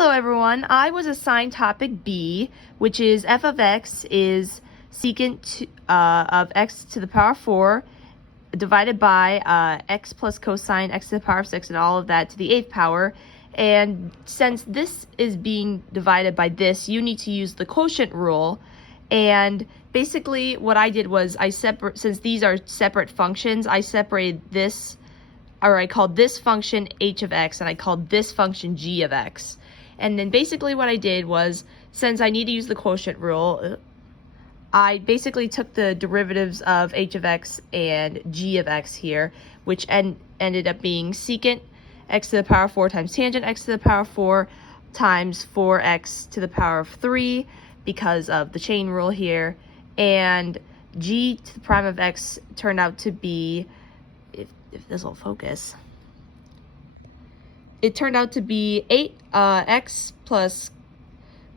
Hello everyone, I was assigned topic B, which is f of x is secant of x to the power 4 divided by x plus cosine x to the power of 6 and all of that to the 8th power. And since this is being divided by this, you need to use the quotient rule. And basically what I did was since these are separate functions, I separated this, or I called this function h of x and I called this function g of x. And then basically what I did was, since I need to use the quotient rule, I basically took the derivatives of h of x and g of x here, which ended up being secant x to the power 4 times tangent x to the power 4 times 4x to the power of 3 because of the chain rule here. And g to the prime of x turned out to be, if this will focus, it turned out to be 8x plus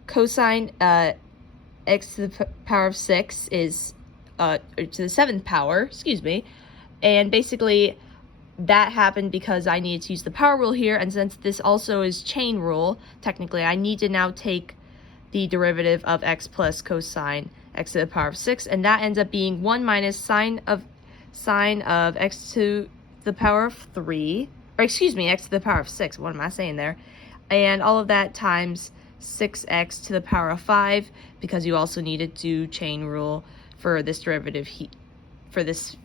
cosine x to the power of 6 is to the 7th power, excuse me. And basically that happened because I needed to use the power rule here, and since this also is chain rule, technically I need to now take the derivative of x plus cosine x to the power of 6, and that ends up being 1 minus sine of x to the power of 3, or excuse me, x to the power of 6, what am I saying there? And all of that times 6x to the power of 5, because you also needed to chain rule for this derivative for this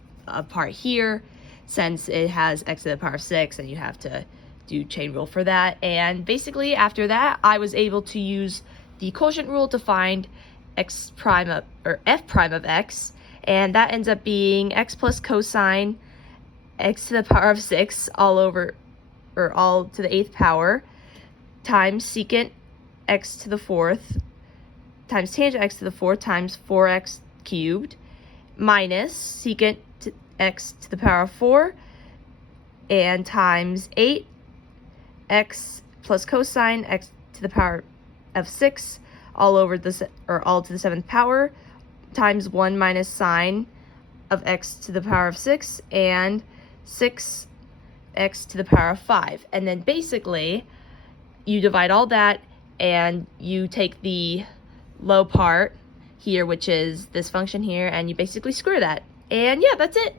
part here, since it has x to the power of 6, and you have to do chain rule for that. And basically after that, I was able to use the quotient rule to find x prime of, or f prime of x, and that ends up being x plus cosine x to the power of 6 all over, or all to the 8th power, times secant x to the 4th times tangent x to the 4th times 4x cubed minus secant x to the power of 4 and times 8x plus cosine x to the power of 6 all over all to the 7th power times 1 minus sine of x to the power of 6 and 6x to the power of 5. And then basically you divide all that and you take the low part here, which is this function here, and you basically square that. And yeah, that's it.